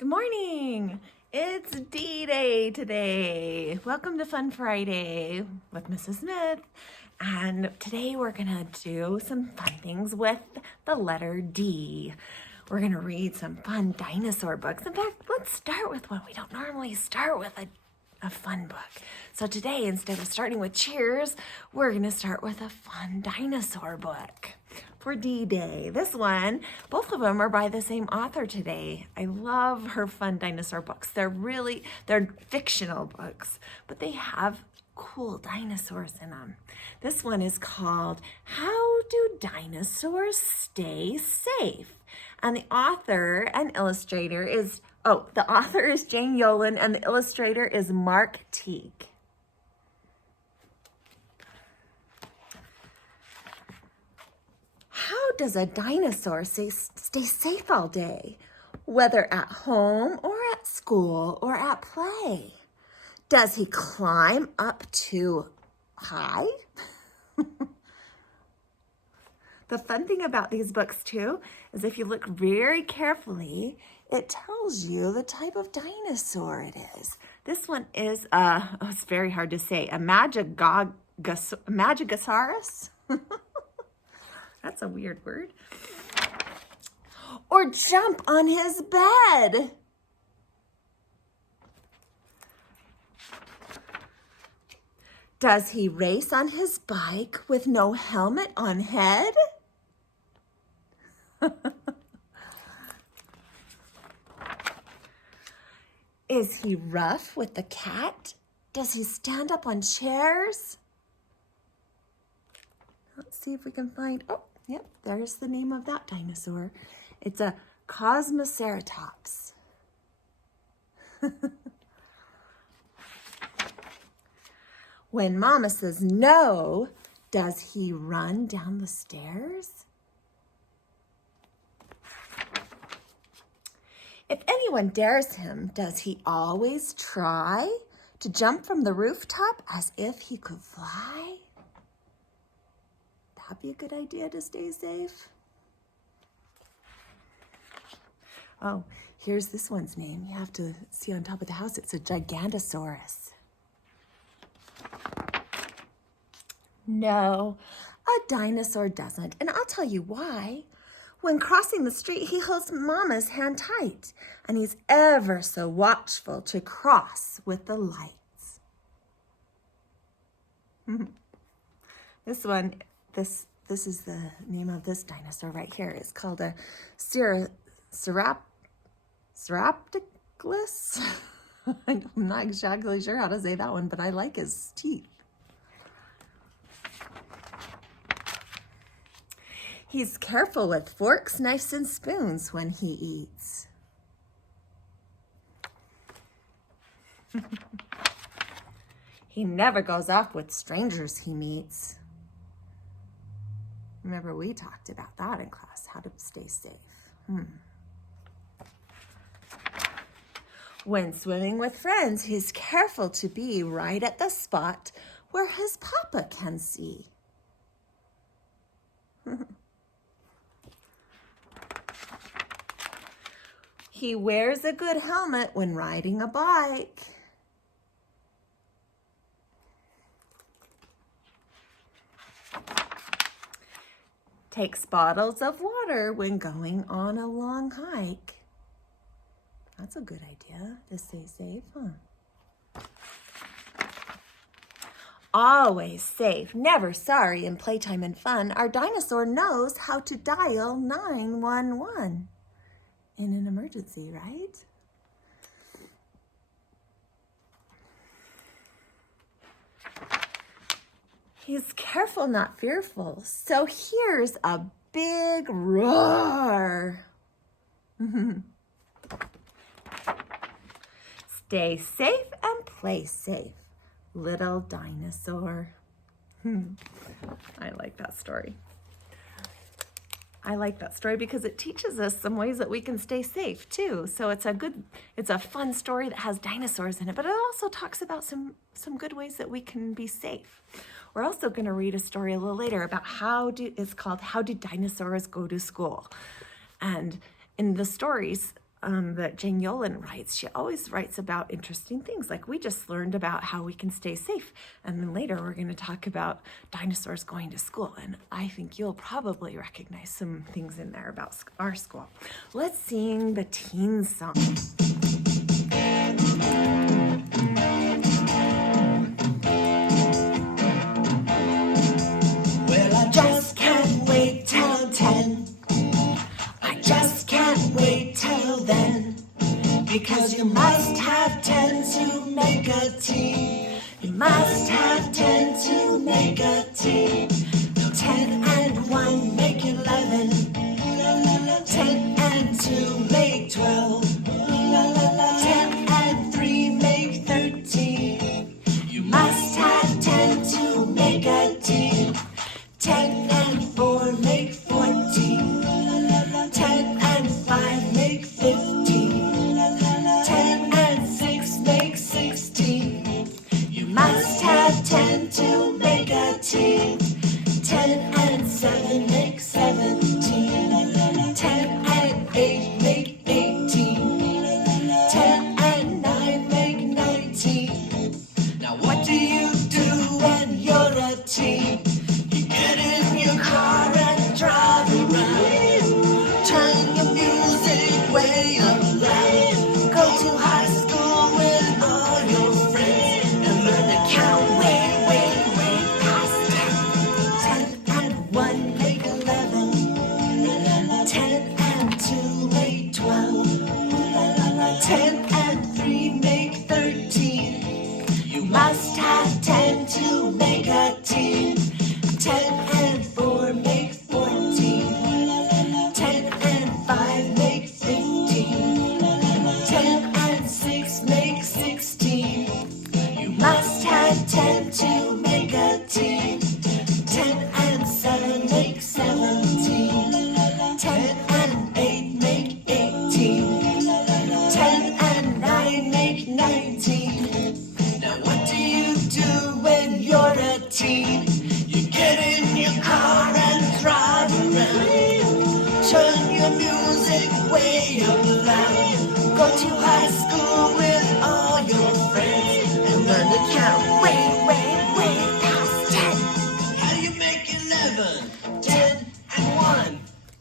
Good morning. It's D-Day today. Welcome to Fun Friday with Mrs. Smith. And today we're gonna do some fun things with the letter D. We're gonna read some fun dinosaur books. In fact, let's start with one we don't normally start with, a fun book. So today, instead of starting with cheers, we're gonna start with a fun dinosaur book for D-Day. This one, both of them are by the same author today. I love her fun dinosaur books. They're fictional books, but they have cool dinosaurs in them. This one is called How Do Dinosaurs Stay Safe? And the author and illustrator is, the author is Jane Yolen and the illustrator is Mark Teague. How does a dinosaur stay safe all day, whether at home or at school or at play? Does he climb up too high? The fun thing about these books too is if you look very carefully, it tells you the type of dinosaur it is. This one is, it's very hard to say, a Gigantasaurus? That's a weird word. Or jump on his bed. Does he race on his bike with no helmet on head? Is he rough with the cat? Does he stand up on chairs? Let's see if we can find, yep, there's the name of that dinosaur. It's a Cosmoceratops. When Mama says no, does he run down the stairs? If anyone dares him, does he always try to jump from the rooftop as if he could fly? That'd be a good idea to stay safe. Oh, here's this one's name. You have to see on top of the house. It's a Gigantasaurus. No, a dinosaur doesn't. And I'll tell you why. When crossing the street, he holds Mama's hand tight, and he's ever so watchful to cross with the lights. This is the name of this dinosaur right here. It's called a Cerapticus. I'm not exactly sure how to say that one, but I like his teeth. He's careful with forks, knives, and spoons when he eats. He never goes off with strangers he meets. Remember, we talked about that in class, how to stay safe. When swimming with friends, he's careful to be right at the spot where his papa can see. He wears a good helmet when riding a bike. Takes bottles of water when going on a long hike. That's a good idea to stay safe, huh? Always safe, never sorry in playtime and fun. Our dinosaur knows how to dial 911 in an emergency, right? He's careful, not fearful. So here's a big roar. Stay safe and play safe, little dinosaur. I like that story. I like that story because it teaches us some ways that we can stay safe too. So it's a fun story that has dinosaurs in it, but it also talks about some good ways that we can be safe. We're also going to read a story a little later about it's called How Do Dinosaurs Go to School? And in the stories, that Jane Yolen writes, she always writes about interesting things. Like we just learned about how we can stay safe. And then later we're going to talk about dinosaurs going to school. And I think you'll probably recognize some things in there about our school. Let's sing the teen song. Well, I just can't wait till 10. I just can't wait till then. Because you must have 10 to make a team. You must have 10 to make a team. 10 and 1 make 11. 10 and 2 make 12. 10 and 3 make 13. You must have 10 to make a team. 10 and 4 make 14. 10 and 5 make 15. 10 and 6 make 16. You must have 10 to make a team. 10 and 7 make 17. 10 and 8 make 18. 10 and 9 make 19. Now what do you do when you're a teen? You get in your car and drive around. Turn the music way up loud. Go to high school with all your friends and learn to count way, way, way past 10. 10 and 1 make 11. 10 and 2 make 12. 10 and 3 make 13. You must have 10 to make a team. 10 and 4 make 14. 10 and 5 make 15. 10 and 6 make 16. You must have 10 to make a team. 10 and 7 make 17. 10 and 8 make 18. 10 and 9 make 19. Now what do you do when you're a teen? You get in your car and drive around. Turn your music way up loud. Go to high school with all your friends and learn to count way, way, way past 10. How do you make 11? 10 and 1.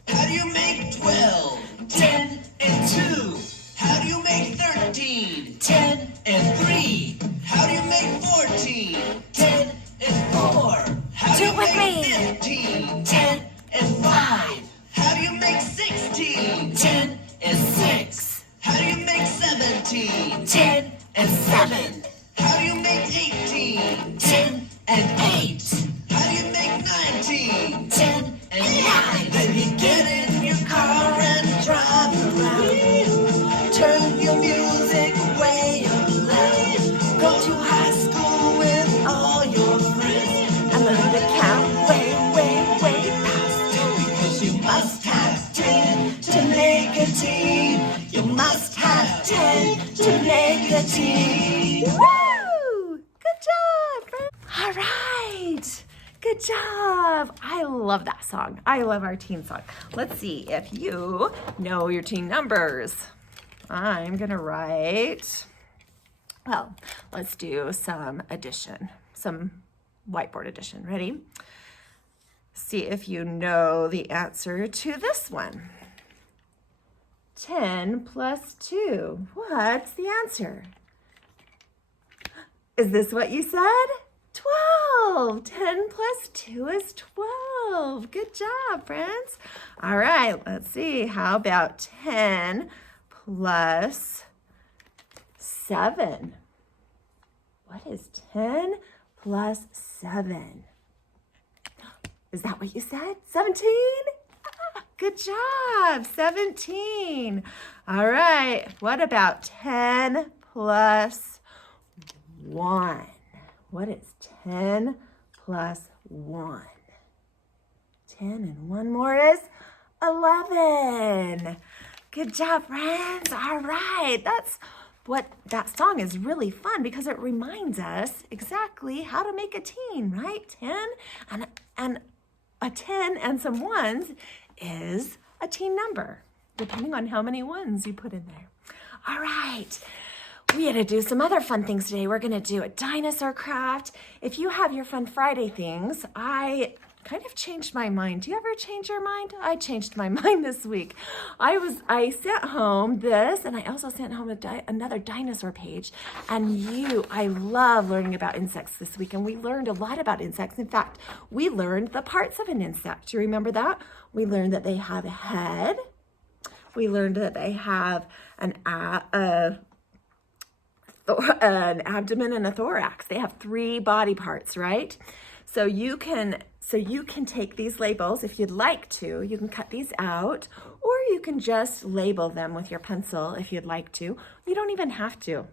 How do you make 12? 10 and 2. How do you make 13? 10 and 3. How do you make 14? 10 and 4. How do you make 15? 10 and 5. How do you make 16? 10 and 6. How do you make 17? 10 and 7. How do you make 18? 10 and 8. How do you make 19? 10 and 9. Then you get in your car and drive around. Turn your music way up loud. Go to high school with all your friends and learn to count way, way, way past 10. Because you must have 10 to make a team. You must have 10 to make a team. Woo! Good job, friend. All right. Good job. I love that song. I love our teen song. Let's see if you know your teen numbers. I'm going to write, well, let's do some addition, some whiteboard addition. Ready? See if you know the answer to this one. 10 plus 2. What's the answer? Is this what you said? 12. 10 plus 2 is 12. Good job, friends. All right, let's see. How about 10 plus 7? What is 10 plus 7? Is that what you said? 17? Good job, 17. All right, what about 10 plus 1? What is 10 plus 1? 10 and 1 more is 11. Good job, friends. All right, that song is really fun because it reminds us exactly how to make a teen, right? 10 and a 10 and some ones is a teen number. depending on how many ones you put in there. All right. We had to do some other fun things today. We're going to do a Dinosaur Craft. If you have your Fun Friday things, I kind of changed my mind. Do you ever change your mind? I changed my mind this week. I sent home this, and I also sent home another dinosaur page. And I love learning about insects this week, and we learned a lot about insects. In fact, we learned the parts of an insect. Do you remember that? We learned that they have a head. We learned that they have an abdomen and a thorax. They have 3 body parts, right? So you can take these labels if you'd like to. You can cut these out, or you can just label them with your pencil if you'd like to. You don't even have to.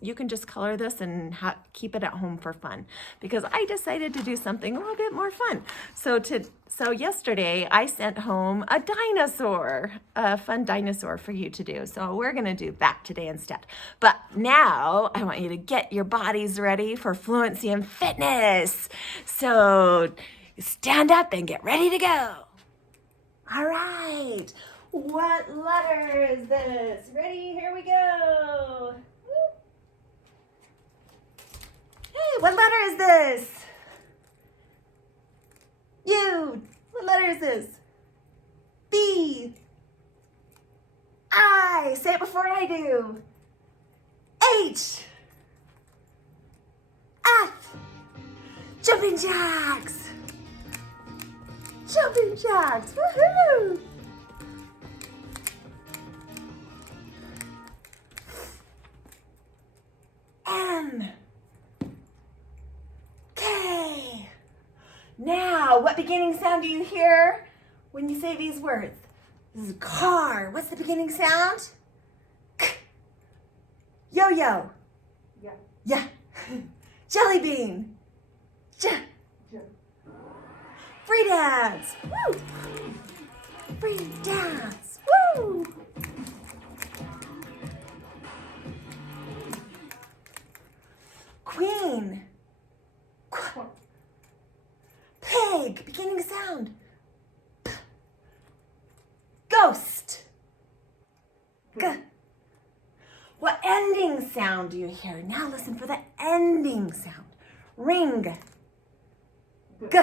You can just color this and keep it at home for fun, because I decided to do something a little bit more fun. So yesterday I sent home a fun dinosaur for you to do. So we're gonna do that today instead. But now I want you to get your bodies ready for fluency and fitness. So stand up and get ready to go. All right. What letter is this? Ready? Here we go. Hey, what letter is this? U. What letter is this? B. I. Say it before I do. H. F. Jumping jacks. Jumping jacks. Woohoo! M. K. Now, what beginning sound do you hear when you say these words? This is a car. What's the beginning sound? K. Yo-yo. Yeah. Yeah. Jelly bean. J. Free dance. Woo. Free dance. Woo. Queen. Pig. Beginning sound. P. Ghost. G. What ending sound do you hear? Now listen for the ending sound. Ring. G.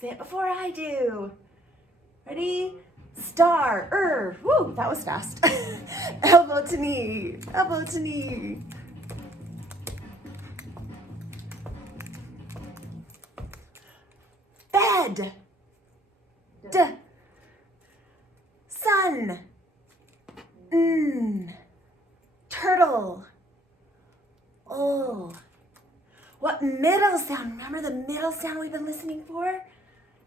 Say it before I do. Ready? Star. Woo, that was fast. Elbow to knee. Elbow to knee. Bed. D. Sun. Turtle. Oh. What middle sound? Remember the middle sound we've been listening for?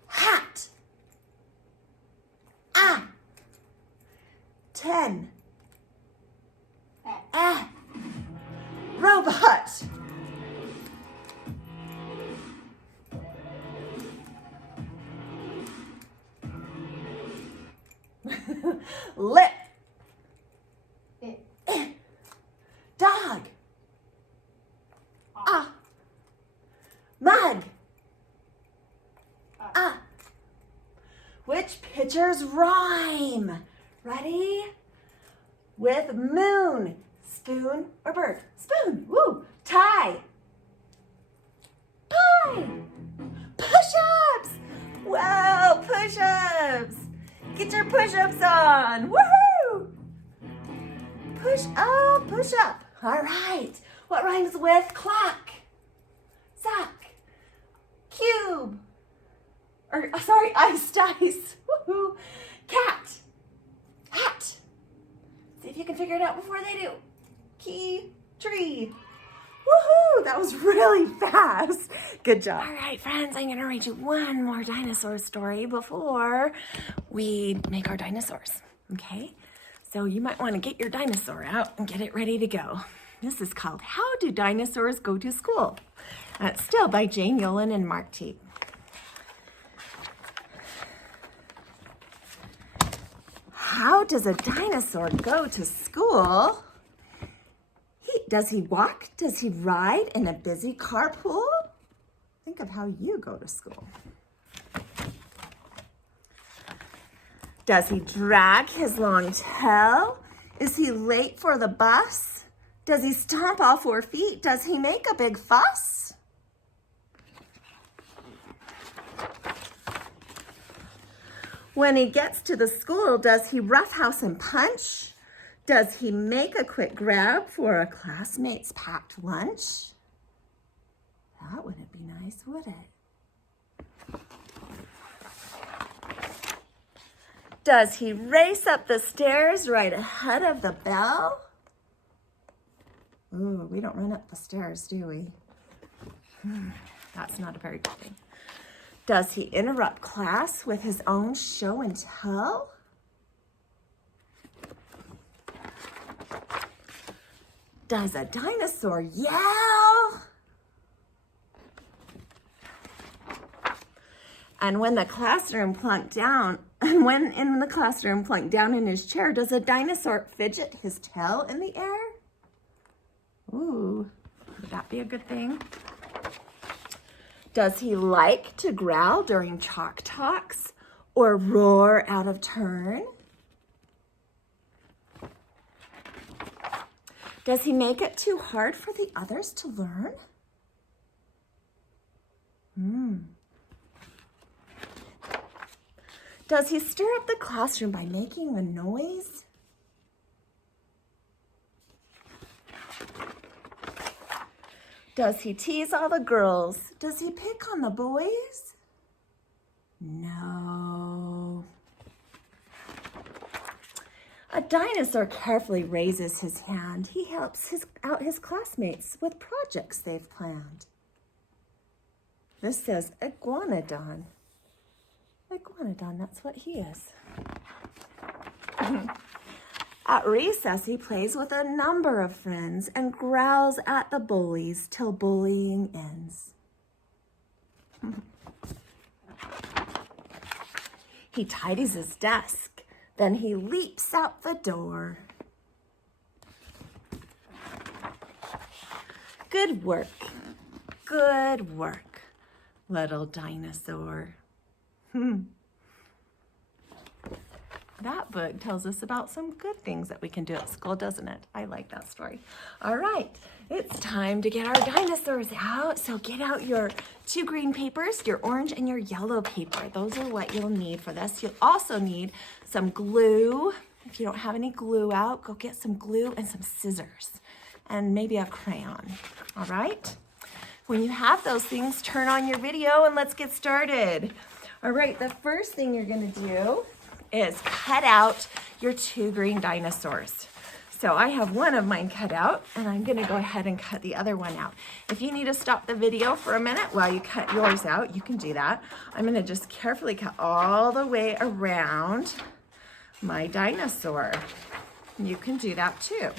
Hat. Ah. 10. Robot. Lip. Dog. Mug. Which pictures rhyme? Ready? With moon. Spoon or bird? Spoon. Woo. Tie. Pie. Push-ups. Wow, push-ups. Get your push-ups on. Woohoo! Push up, push up. All right. What rhymes with clock? Sock. Cube. Ice dice. Woohoo. Cat. Hat. See if you can figure it out before they do. Key. Tree. Woohoo! That was really fast. Good job. All right, friends, I'm going to read you one more dinosaur story before we make our dinosaurs. Okay? So you might want to get your dinosaur out and get it ready to go. This is called How Do Dinosaurs Go to School? That's still by Jane Yolen and Mark Teague. How does a dinosaur go to school? Does he walk? Does he ride in a busy carpool? Think of how you go to school. Does he drag his long tail? Is he late for the bus? Does he stomp all 4 feet? Does he make a big fuss? When he gets to the school, does he roughhouse and punch? Does he make a quick grab for a classmate's packed lunch? That wouldn't be nice, would it? Does he race up the stairs right ahead of the bell? Ooh, we don't run up the stairs, do we? That's not a very good thing. Does he interrupt class with his own show and tell? Does a dinosaur yell? And when in the classroom plunked down in his chair, does a dinosaur fidget his tail in the air? Ooh, would that be a good thing? Does he like to growl during chalk talks or roar out of turn? Does he make it too hard for the others to learn? Does he stir up the classroom by making a noise? Does he tease all the girls? Does he pick on the boys? No. A dinosaur carefully raises his hand. He helps out his classmates with projects they've planned. This says iguanodon. Iguanodon, that's what he is. At recess, he plays with a number of friends and growls at the bullies till bullying ends. He tidies his desk, then he leaps out the door. Good work, little dinosaur. That book tells us about some good things that we can do at school, doesn't it? I like that story. All right, it's time to get our dinosaurs out. So get out your 2 green papers, your orange and your yellow paper. Those are what you'll need for this. You'll also need some glue. If you don't have any glue out, go get some glue and some scissors and maybe a crayon. All right? When you have those things, turn on your video and let's get started. All right, the first thing you're gonna do is cut out your 2 green dinosaurs. So I have one of mine cut out and I'm gonna go ahead and cut the other one out. If you need to stop the video for a minute while you cut yours out, you can do that. I'm gonna just carefully cut all the way around my dinosaur. You can do that too.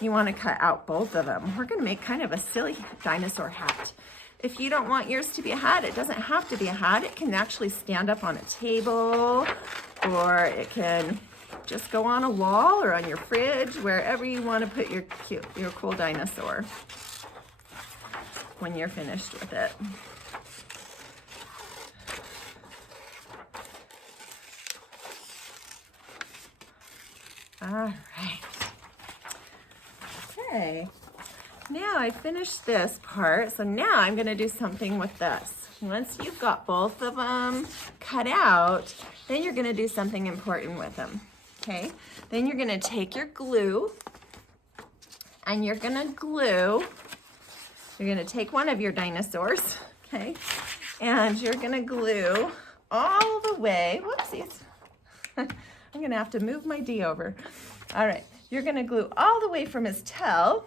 You wanna cut out both of them. We're gonna make kind of a silly dinosaur hat. If you don't want yours to be a hat, it doesn't have to be a hat. It can actually stand up on a table, or it can just go on a wall or on your fridge, wherever you want to put your cool dinosaur when you're finished with it. All right. Okay. Now I finished this part, so now I'm gonna do something with this. Once you've got both of them cut out, then you're gonna do something important with them, okay? Then you're gonna take your glue and you're gonna take one of your dinosaurs, okay? And you're gonna glue all the way, whoopsies. I'm gonna have to move my D over. All right, you're gonna glue all the way from his tail.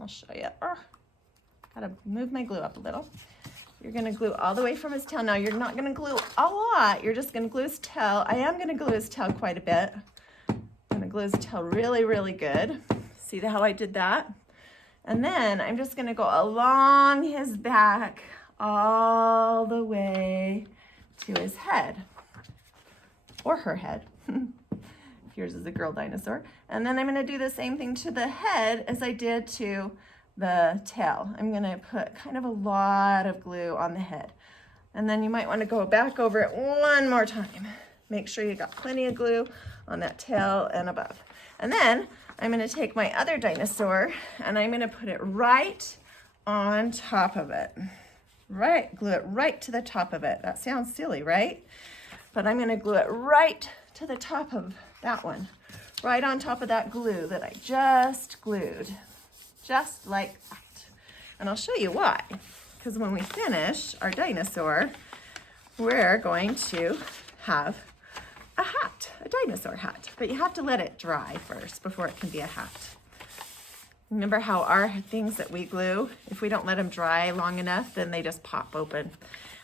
I'll show you. Gotta move my glue up a little. You're gonna glue all the way from his tail. Now you're not gonna glue a lot. You're just gonna glue his tail. I am gonna glue his tail quite a bit. I'm gonna glue his tail really, really good. See how I did that? And then I'm just gonna go along his back all the way to his head. Or her head. Yours is a girl dinosaur. And then I'm gonna do the same thing to the head as I did to the tail. I'm gonna put kind of a lot of glue on the head. And then you might wanna go back over it one more time. Make sure you got plenty of glue on that tail and above. And then I'm gonna take my other dinosaur and I'm gonna put it right on top of it. Right, glue it right to the top of it. That sounds silly, right? But I'm gonna glue it right to the top of that one. Right on top of that glue that I just glued. Just like that. And I'll show you why. Because when we finish our dinosaur, we're going to have a hat, a dinosaur hat. But you have to let it dry first before it can be a hat. Remember how our things that we glue, if we don't let them dry long enough, then they just pop open.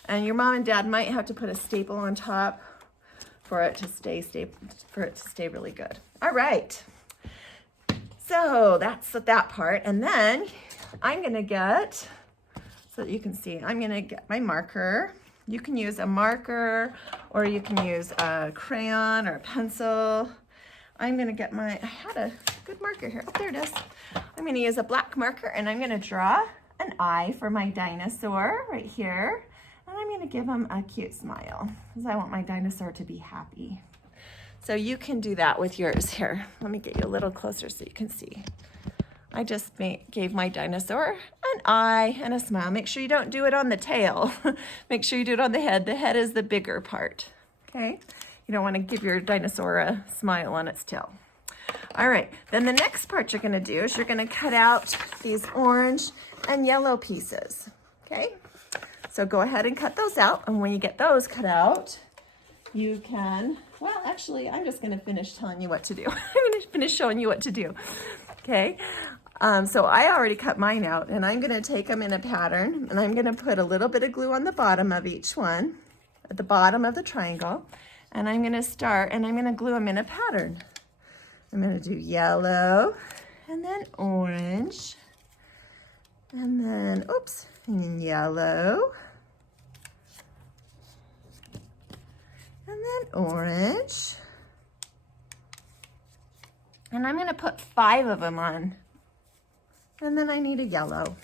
And your mom and dad might have to put a staple on top for it to stay really good. All right. So that's that part. And then I'm gonna get, so that you can see, I'm gonna get my marker. You can use a marker or you can use a crayon or a pencil. I'm gonna get I had a good marker here. Oh, there it is. I'm gonna use a black marker and I'm gonna draw an eye for my dinosaur right here. And I'm gonna give him a cute smile because I want my dinosaur to be happy. So you can do that with yours. Here, let me get you a little closer so you can see. I just gave my dinosaur an eye and a smile. Make sure you don't do it on the tail. Make sure you do it on the head. The head is the bigger part, okay? You don't want to give your dinosaur a smile on its tail. All right, then the next part you're gonna do is you're gonna cut out these orange and yellow pieces, okay? So go ahead and cut those out, and when you get those cut out, you can, well, actually, I'm just gonna finish telling you what to do. I'm gonna finish showing you what to do, okay? So I already cut mine out, and I'm gonna take them in a pattern, and I'm gonna put a little bit of glue on the bottom of each one, at the bottom of the triangle, and I'm gonna start, and I'm gonna glue them in a pattern. I'm gonna do yellow, and then orange, and then, oops, and then yellow, and then orange, and I'm gonna put 5 of them on, and then I need a yellow.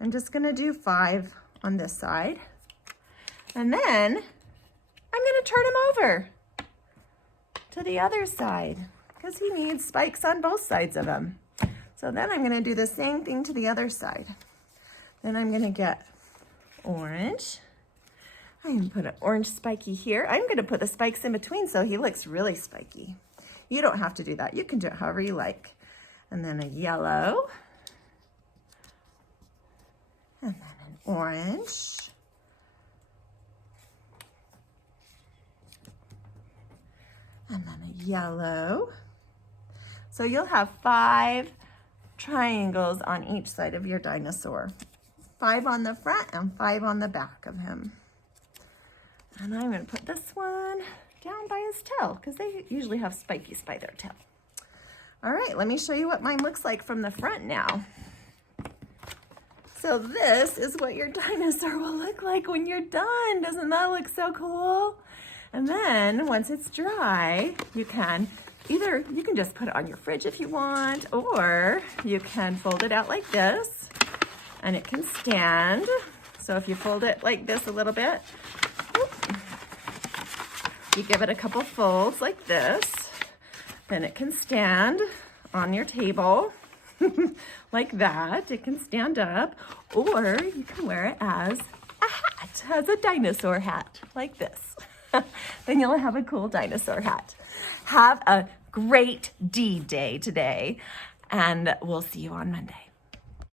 I'm just gonna do 5 on this side, and then I'm gonna turn him over to the other side because he needs spikes on both sides of him. So then I'm gonna do the same thing to the other side. Then I'm gonna get orange. I'm gonna put an orange spiky here. I'm gonna put the spikes in between so he looks really spiky. You don't have to do that. You can do it however you like. And then a yellow. And then an orange. And then a yellow. So you'll have 5 triangles on each side of your dinosaur. 5 on the front and 5 on the back of him. And I'm gonna put this one down by his tail because they usually have spikies by their tail. All right, let me show you what mine looks like from the front now. So this is what your dinosaur will look like when you're done. Doesn't that look so cool? And then once it's dry, you can just put it on your fridge if you want, or you can fold it out like this and it can stand. So if you fold it like this a little bit, you give it a couple folds like this, then it can stand on your table like that. It can stand up, or you can wear it as a hat, as a dinosaur hat like this. Then you'll have a cool dinosaur hat. Have a great D-Day today, and we'll see you on Monday.